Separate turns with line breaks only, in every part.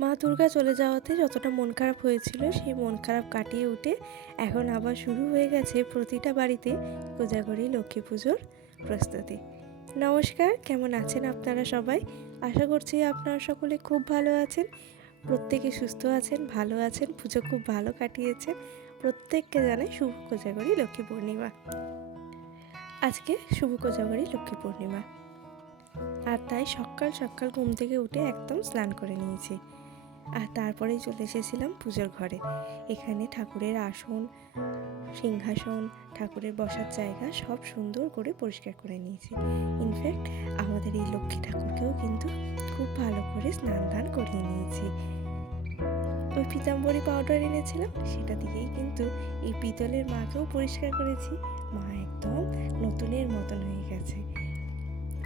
মা দুর্গা চলে যাওয়াতে যতটা মন খারাপ হয়েছিল, সেই মন খারাপ কাটিয়ে উঠে এখন আবার শুরু হয়ে গেছে প্রতিটা বাড়িতে কোজাগরি, লক্ষ্মী পুজোর প্রস্তুতি। নমস্কার, কেমন আছেন আপনারা সবাই? আশা করছি আপনারা সকলে খুব ভালো আছেন। প্রত্যেকে সুস্থ আছেন, ভালো আছেন, পুজো খুব ভালো কাটিয়েছেন। প্রত্যেককে জানাই শুভ কোজাগরি, লক্ষ্মী পূর্ণিমা। আজকে শুভ কোজাগরি, লক্ষ্মী পূর্ণিমা। আর তাই সকাল সকাল ঘুম থেকে উঠে একদম স্নান করে নিয়েছি। আর তারপরেই চলে এসেছিলাম পুজোর ঘরে। এখানে ঠাকুরের আসন, সিংহাসন, ঠাকুরের বসার জায়গা সব সুন্দর করে পরিষ্কার করে নিয়েছি। ইনফ্যাক্ট আমাদের এই লক্ষ্মী ঠাকুরকেও কিন্তু খুব ভালো করে স্নান দান করিয়ে নিয়েছি। ওই পিতাম্বরী পাউডার এনেছিলাম, সেটা দিয়েই কিন্তু এই পিতলের মাকেও পরিষ্কার করেছি। মা একদম নতুনের মতন হয়ে গেছে।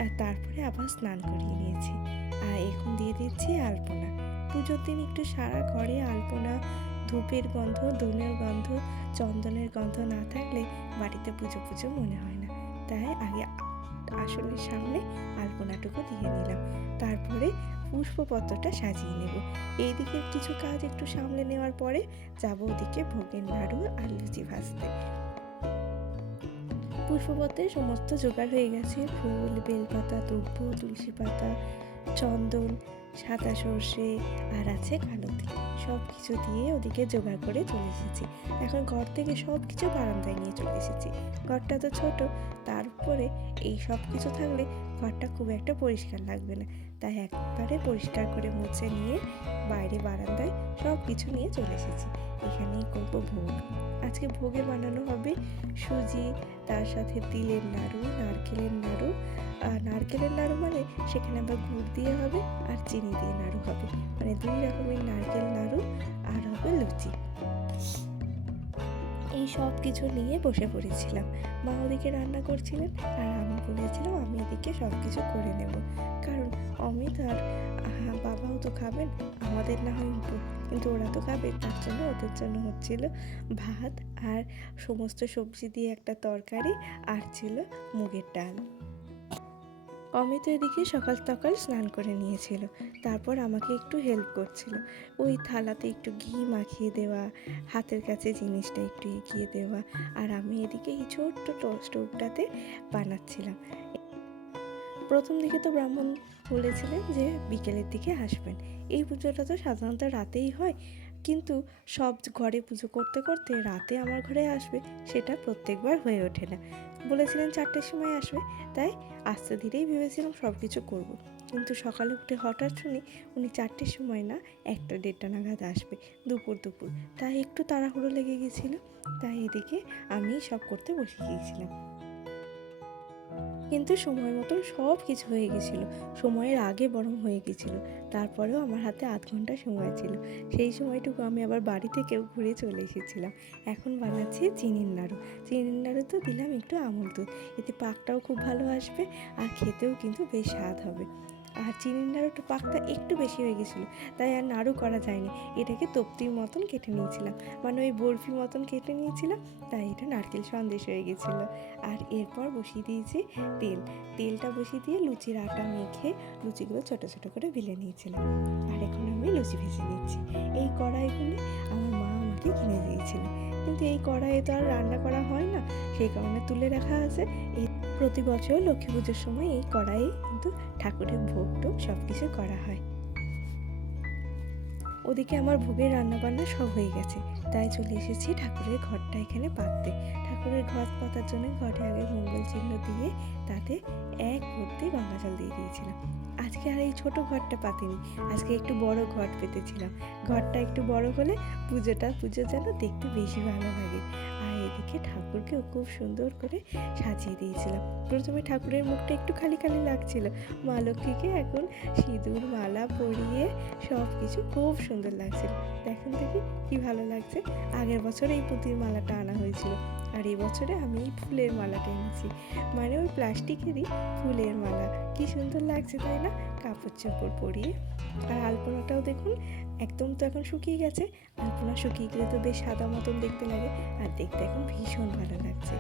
আর তারপরে আবার স্নান করিয়ে নিয়েছি। আর এখন দিয়ে দিচ্ছি আলপনা। পুজোর দিন একটু সারা ঘরে আলপনা, ধূপের গন্ধ দনের গন্ধ, চন্দনের গন্ধ না থাকলে বাড়িতে পুজো পুজো মনে হয় না। তাই আগে আসনের সামনে আলপনাটুকু দিয়ে নিলাম। তারপরে পুষ্পপত্রটা সাজিয়ে নেব। এই দিকের কিছু কাজ একটু সামলে নেওয়ার পরে যাব ওদিকে ভোগের নাড়ু আর লুচি ভাজতে। পুষ্পপত্রের সমস্ত জোগাড় হয়ে গেছে। ফুল, বেলপাতা দুব্ব তুলসী পাতা, চন্দন সাদা সর্ষে আর আছে কালো তিল সব কিছু দিয়ে ওদিকে জোগাড় করে চলে এসেছি। এখন ঘর থেকে সব কিছু বারান্দায় নিয়ে চলে এসেছি। ঘরটা তো ছোট, তারপরে এই সব কিছু থাকলে ঘরটা খুব একটা পরিষ্কার লাগবে না। তাই একবারে পরিষ্কার করে মুছে নিয়ে বাইরে বারান্দায় সব কিছু নিয়ে চলে এসেছি। এখানেই করব ভোগ। আজকে ভোগে বানানো হবে সুজি, তার সাথে তিলের নাড়ু, নারকেলের নাড়ু। নারকেলের নাড়ু মানে সেখানে আবার গুড় দিয়ে হবে আর চিনি দিয়ে নাড়ু হবে। মানে দুই রকমের নারকেল নাড়ু আর হবে লুচি। এই সব কিছু নিয়ে বসে পড়েছিলাম। মা ওদিকে রান্না করছিলেন আর আমি বলেছিলাম, আমি এদিকে সব কিছু করে নেব। কারণ অমিত আর বাবাও তো খাবেন, আমাদের না হয় কিন্তু ওরা তো খাবে, তার জন্য ওদের জন্য হচ্ছিল ভাত আর সমস্ত সবজি দিয়ে একটা তরকারি আর ছিল মুগের ডাল। অমিত এদিকে সকাল সকাল স্নান করে নিয়েছিল, তারপর আমাকে একটু হেল্প করছিল। ওই থালাতে একটু ঘি মাখিয়ে দেওয়া, হাতের কাছে জিনিসটা একটু এগিয়ে দেওয়া আর আমি এদিকে এই ছোট্ট টো- স্টোভটাতে বানাচ্ছিলাম। প্রথম দিকে তো ব্রাহ্মণ বলেছিলেন যে বিকেলের দিকে আসবেন। এই পুজোটা তো সাধারণত রাতেই হয়। কিন্তু সব ঘরে পুজো করতে করতে রাতে আমার ঘরে আসবে সেটা প্রত্যেকবার হয়ে ওঠে না। বলেছিলেন চারটের সময় আসবে, তাই আস্তে ধীরেই ভেবেছিলাম সব কিছু করব। কিন্তু সকালে উঠে হঠাৎ শুনি উনি চারটের সময় না একটা দেড়টা নাগাদ আসবে, দুপুর দুপুর। তাই একটু তাড়াহুড়ো লেগে গেছিল, তাই এদিকে আমি সব করতে বসে গিয়েছিলাম। কিন্তু সময় মতন সব কিছু হয়ে গেছিল। সময়ের আগে বরং হয়ে গেছিল। তারপরেও আমার হাতে আধ ঘণ্টা সময় ছিল। সেই সময়টুকু আমি আবার বাড়ি থেকেও ঘুরে চলে এসেছিলাম। এখন বানাচ্ছি চিনির নাড়ু। চিনির নাড়ু তো দিলাম একটু আমল দুধ। এতে পাকটাও খুব ভালো আসবে আর খেতেও কিন্তু বেশ স্বাদ হবে। আর চিনির নাড়ুটা পাকটা একটু বেশি হয়ে গেছিল, তাই আর নাড়ু করা যায়নি। এটাকে তপ্তির মতন কেটে নিয়েছিলাম। মানে ওই বরফি মতন কেটে নিয়েছিলাম, তাই এটা নারকেল সন্দেশ হয়ে গেছিল। আর এরপর বসিয়ে দিয়েছি তেল। তেলটা বসিয়ে দিয়ে লুচির আটা মেখে লুচিগুলো ছোটো ছোটো করে বেলে নিয়েছিলাম। আর এখন আমি লুচি ভেজে নিচ্ছি। এই কড়াইগুলো আমার মা আমাকে কিনে দিয়েছিল। কিন্তু এই কড়াইয়ে তো আর রান্না করা হয় না। সেই কারণে তুলে রাখা আছে। এই প্রতি বছর লক্ষ্মী পুজোর সময় এই কড়াইয়ে কিন্তু ঠাকুরের ভোগ টোগ সব কিছু করা হয়। ওদিকে আমার ভোগের রান্নাবান্না সব হয়ে গেছে। তাই চলে এসেছি ঠাকুরের ঘরটা এখানে পাততে। ঠাকুরের ঘর পাতার জন্য ঘরে আগে মঙ্গল চিহ্ন দিয়ে তাতে এক ভর্তি গঙ্গা জল দিয়ে দিয়েছিলাম। আজকে আর এই ছোট ঘরটা পাতিনি। আজকে একটু বড় ঘর পেতেছিলাম। ঘরটা একটু বড় হলে পুজোটা, পুজো যেন দেখতে বেশি ভালো লাগে। আর এদিকে ঠাকুরকেও খুব সুন্দর করে সাজিয়ে দিয়েছিলাম। প্রথমে ঠাকুরের মুখটা একটু খালি খালি লাগছিল। মা লক্ষ্মীকে এখন সিঁদুর, মালা পরিয়ে সব কিছু খুব সুন্দর লাগছিল। দেখেন দেখি কি ভালো লাগছে। আগের বছর এই পুঁতির মালাটা আনা হয়েছিল আর এই বছরে আমি এই ফুলের মালাটা এনেছি। মানে ওই প্লাস্টিকেরই ফুলের মালা। কি সুন্দর লাগছে তাই না? কাপড় চাপড় পরিয়ে। আর আলপনাটাও দেখুন একদম তো এখন শুকিয়ে গেছে আলপনা শুকিয়ে গেলে তো বেশ সাদা মতন দেখতে লাগে, আর দেখতে এখন ভীষণ ভালো লাগছে।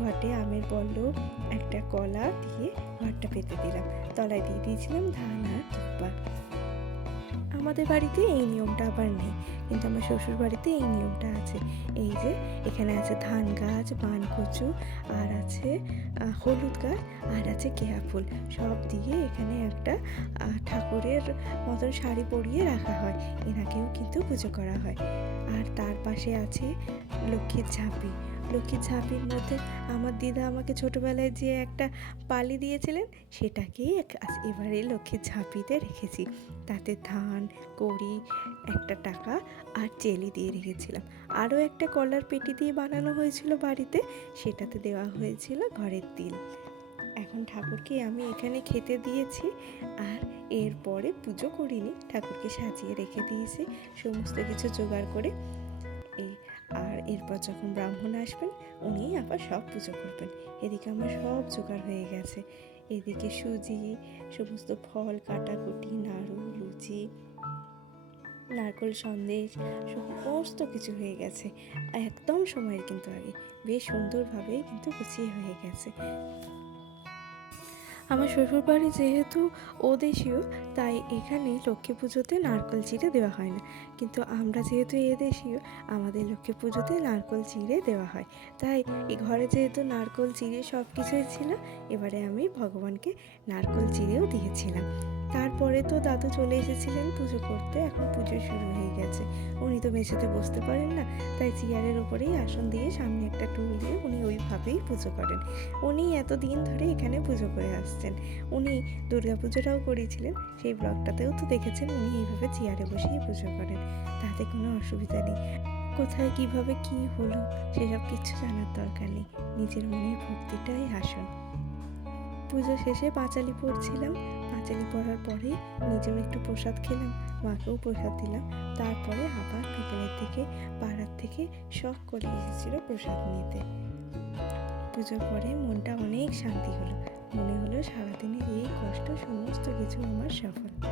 ঘটে আমের পল্লব একটা কলা দিয়ে ঘরটা পেতে দিলাম, তলায় দিয়ে দিয়েছিলাম ধান আর আমাদের বাড়িতে এই নিয়মটা আবার নেই। কিন্তু আমার শ্বশুর বাড়িতে এই নিয়মটা আছে। এই যে, এখানে আছে ধান গাছ পান কচু আর আছে হলুদ গাছ, আর আছে কেয়া ফুল। সব দিয়ে এখানে একটা ঠাকুরের মতন শাড়ি পরিয়ে রাখা হয়। এনাকেও কিন্তু পুজো করা হয়। আর তার পাশে আছে লক্ষ্মীর ঝাঁপি। লক্ষ্মীর ঝাঁপির মধ্যে আমার দিদা আমাকে ছোটোবেলায় যে একটা পালি দিয়েছিলেন, সেটাকেই এবারে লক্ষ্মীর ঝাঁপিতে রেখেছি। তাতে ধান, কড়ি, একটা টাকা আর চেলি দিয়ে রেখেছিলাম। আরও একটা কলার পেটি দিয়ে বানানো হয়েছিল বাড়িতে, সেটাতে দেওয়া হয়েছিল ঘরের তিল। এখন ঠাকুরকে আমি এখানে খেতে দিয়েছি আর এরপরে পুজো করিনি, ঠাকুরকে সাজিয়ে রেখে দিয়েছি। সমস্ত কিছু জোগাড় করে এরপর যখন ব্রাহ্মণ আসবেন, উনি আবার সব পুজো করবেন। এদিকে আমার সব জোগাড় হয়ে গেছে। এদিকে সুজি, সমস্ত ফল, কাটাকুটি, নাড়ু, লুচি, নারকল সন্দেশ, সমস্ত কিছু হয়ে গেছে। একদম সময়ের কিন্তু আগে। বেশ সুন্দরভাবেই কিন্তু গুছিয়ে হয়ে গেছে। আমার শ্বশুরবাড়ি যেহেতু ওদেশীয়, তাই এখানে লক্ষ্মী পুজোতে নারকল চিড়ে দেওয়া হয় না। কিন্তু আমরা যেহেতু এদেশীয়, আমাদের লক্ষ্মী পুজোতে নারকল চিড়ে দেওয়া হয়। তাই এই ঘরে যেহেতু নারকল চিড়ে সব কিছুই ছিল, এবারে আমি ভগবানকে নারকল চিড়েও দিয়েছিলাম। তারপরে তো দাদু চলে এসেছিলেন পুজো করতে, এখন পুজো শুরু হয়ে গেছে। উনি তো মেঝেতে বসতে পারেন না, তাই চেয়ারের ওপরেই আসন দিয়ে সামনে একটা টুল দিয়ে উনি ওইভাবেই পুজো করেন। উনি এতদিন ধরে এখানে পুজো করে আসছেন। উনি পুজোটাও করেছিলেন, সেই ব্লগটাতেও তো দেখেছেন উনি এইভাবে চেয়ারে বসেই পুজো করেন, তাতে কোনো অসুবিধা নেই। কোথায় কীভাবে কি হলো, সেসব কিছু জানার দরকার নেই, নিজের মনের ভক্তিটাই আসন পুজো শেষে পাঁচালি পড়ছিলাম। পাঁচালি পড়ার পরে নিজেও একটু প্রসাদ খেলাম, মাকেও প্রসাদ দিলাম। তারপরে আবার বিকেলের দিকে পাড়ার থেকে করে এসেছিল প্রসাদ নিতে। পুজোর পরে মনটা অনেক শান্তি হলো। মনে হলো সারাদিনের এই কষ্ট, সমস্ত কিছু আমার সফল।